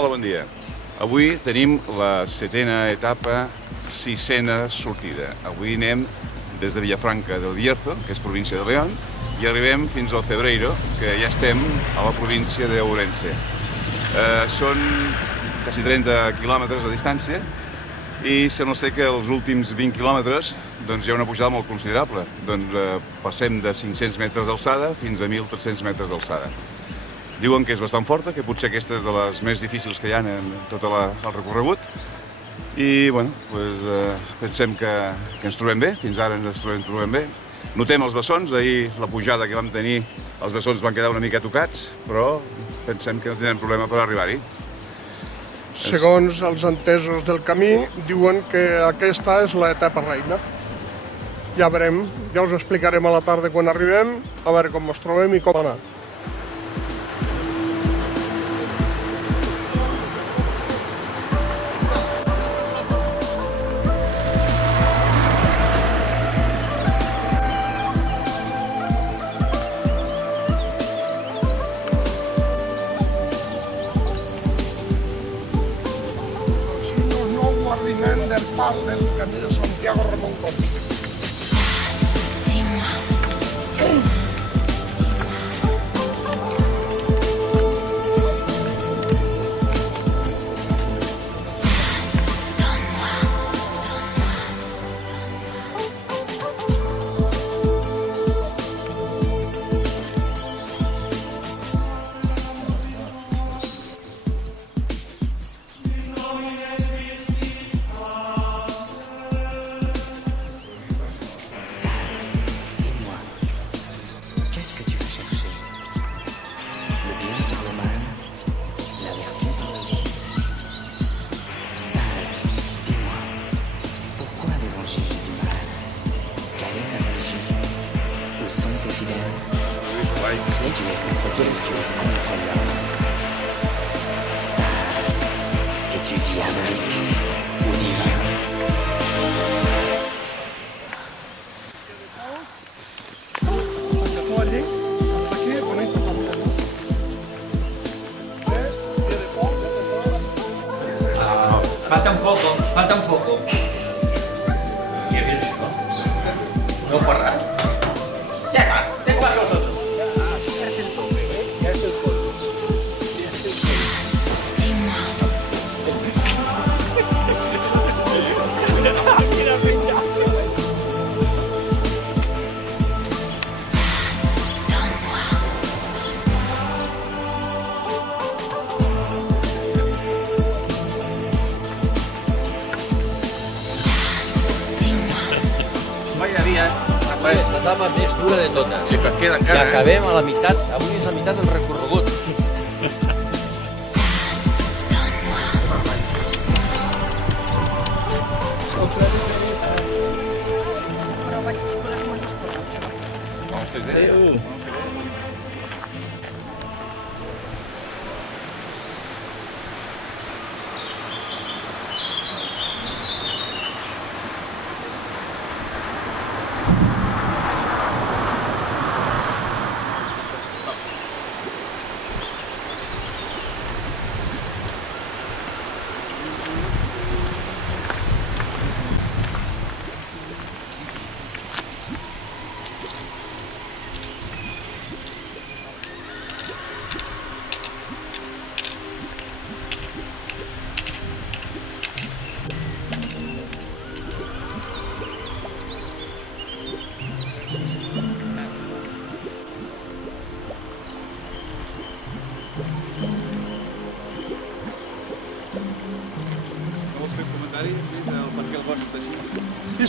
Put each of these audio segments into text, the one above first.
Hola, bon dia. Avui tenim la 7a etapa, 6a sortida. Avui anem des de Villafranca del Bierzo, que és província de León, i arribem fins al Cebreiro, que ja estem a la província de Ourense. Són quasi 30 quilòmetres de distància i sembla ser que els últims 20 quilòmetres hi ha una pujada molt considerable. Passem de 500 metres d'alçada fins a 1.300 metres d'alçada. Diuen que és bastant forta, que potser aquesta és de les més difícils que hi ha en tot el recorregut. I pensem que ens trobem bé, fins ara ens trobem bé. Notem els bessons, ahir la pujada que vam tenir, els bessons van quedar una mica tocats, però pensem que no tindrem problema per arribar-hi. Segons els entesos del camí, diuen que aquesta és l'etapa reina. Ja veurem, ja us explicarem a la tarda quan arribem, a veure com ens trobem i com ha anat. Del pal del camí de Santiago Remontons. Falta un foco. Y aquí el chico. No fue raro. Ya está, tengo más que vosotros. Ya es el toque, ya es el toque. És la dama més dura de totes. Sí, però queda encara, acabem a la meitat, avui és la meitat del recorregut.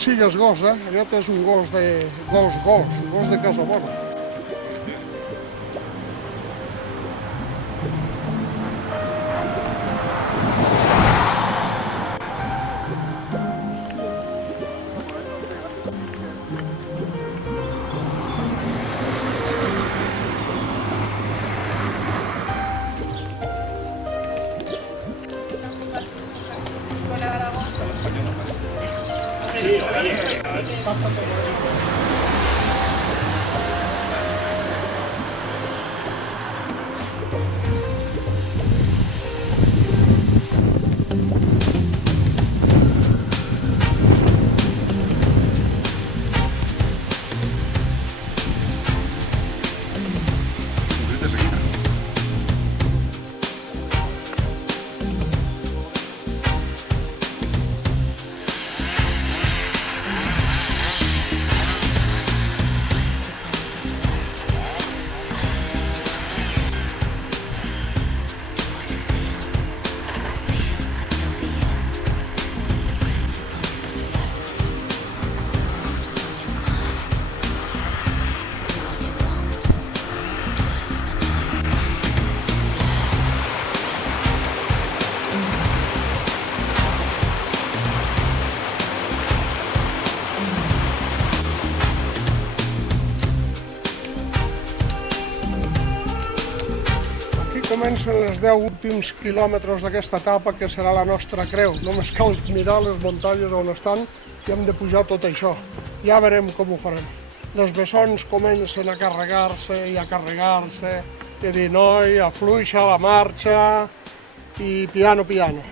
Sí, els gos, Aquest és un gos de casa bona. comencen els 10 últims quilòmetres d'aquesta etapa, que serà la nostra creu. Només cal mirar les muntanyes on estan i hem de pujar tot això. Ja veurem com ho farem. Les bessons comencen a carregar-se i a carregar-se, i dir, noi, afluixa la marxa i piano, piano.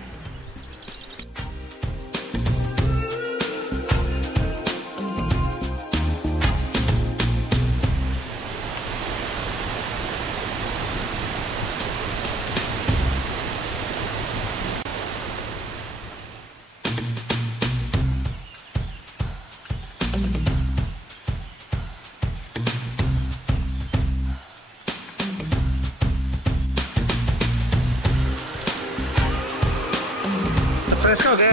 Fresca o què?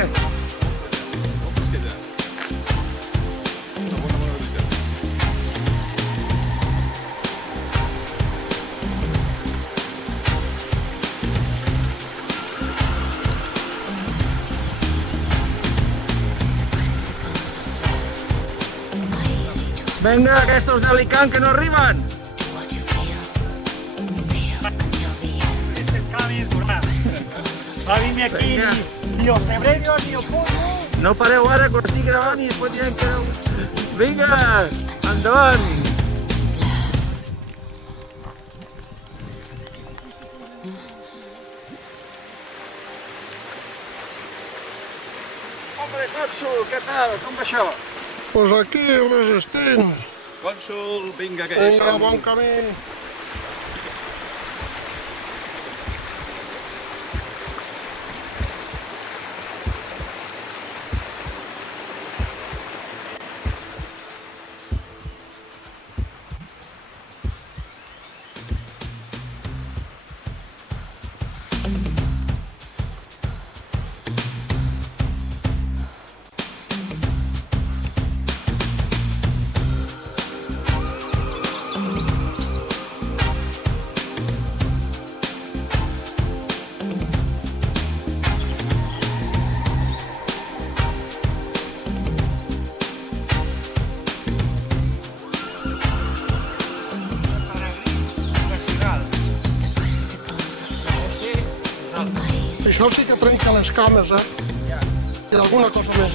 Molt fresqueta. Una bona veritat. Vinga, aquests d'Alicant que no arriben! Va venir aquí ni el febrer ni el pollo. No pareu ara que ho estic gravant i després direm que no... Vinga, endavant! Hombre, Cònsul, què tal? Com va això? Pues aquí, resistint. Cònsul, vinga, que ja Vinga, som. bon camí. Això sí que trenca les cames, I alguna cosa més.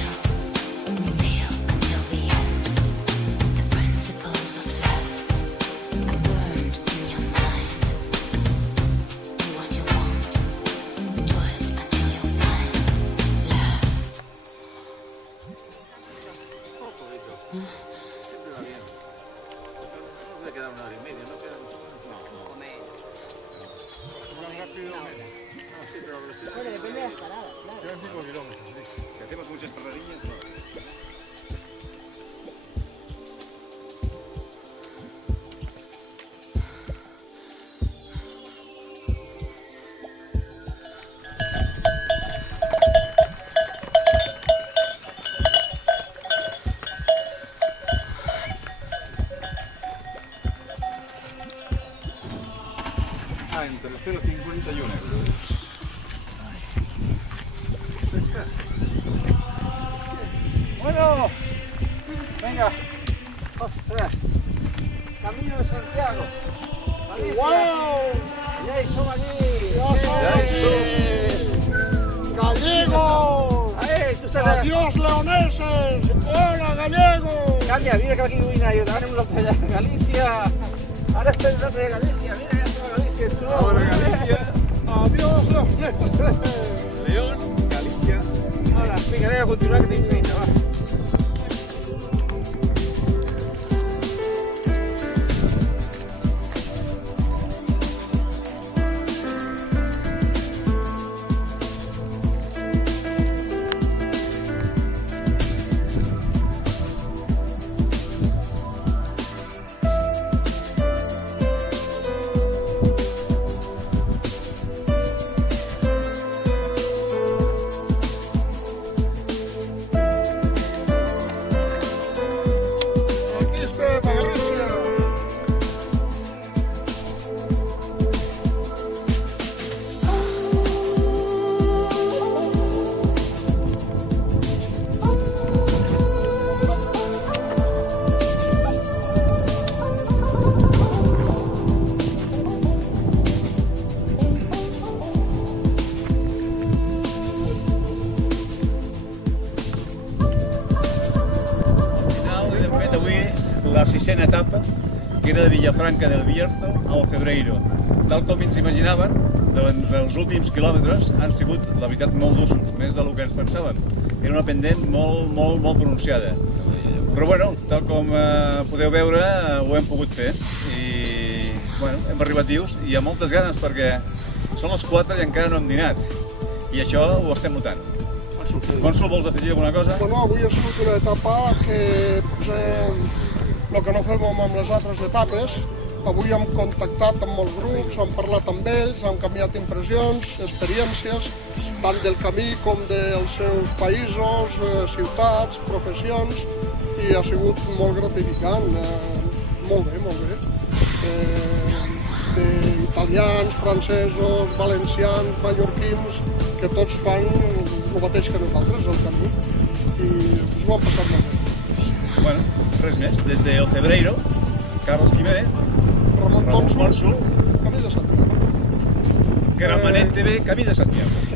Si hacemos muchas carrerillas, no. Entre el 0,50 y 1 euro. Bueno, venga, ostras, Camino de Santiago. ¡Wow! Ja hi som aquí. ¡Gallegos! Tu estàs allà. ¡Adiós, leoneses! ¡Hola, gallegos! Canvia, mira que aquí vull anar jo, davant un altre allà, Galícia. Ara estem un altre a Galícia, mira que estem a Galícia. Ahora Galicia, ¡Adiós, leoneses! León, Galicia. Hola, vinga, anem a continuar que tenim feina, va. fet avui la 6a etapa, que era de Villafranca del Bierzo a Ocebreiro. Tal com ens imaginaven, doncs els últims quilòmetres han sigut, la veritat, molt durs, més del que ens pensàvem. Era una pendent molt pronunciada. Però bueno, tal com podeu veure, ho hem pogut fer. I bueno, hem arribat vius i amb moltes ganes perquè són les 4 i encara no hem dinat. I això ho estem notant. Cònsol, vols afegir alguna cosa? Bueno, avui ha sigut una etapa que el que no fem amb les altres etapes. Avui hem contactat amb molts grups, hem parlat amb ells, hem canviat impressions, experiències, tant del camí com dels seus països, ciutats, professions, i ha sigut molt gratificant, molt bé. D'italians, francesos, valencians, mallorquins, que tots fan el mateix que nosaltres, el camí, i ens ho hem passat molt bé. Bueno, res més. Des de Ocebreiro, Carlos Jiménez, Ramon Cònsol, Camí de Santiago. Gramenet TV, Camí de Santiago.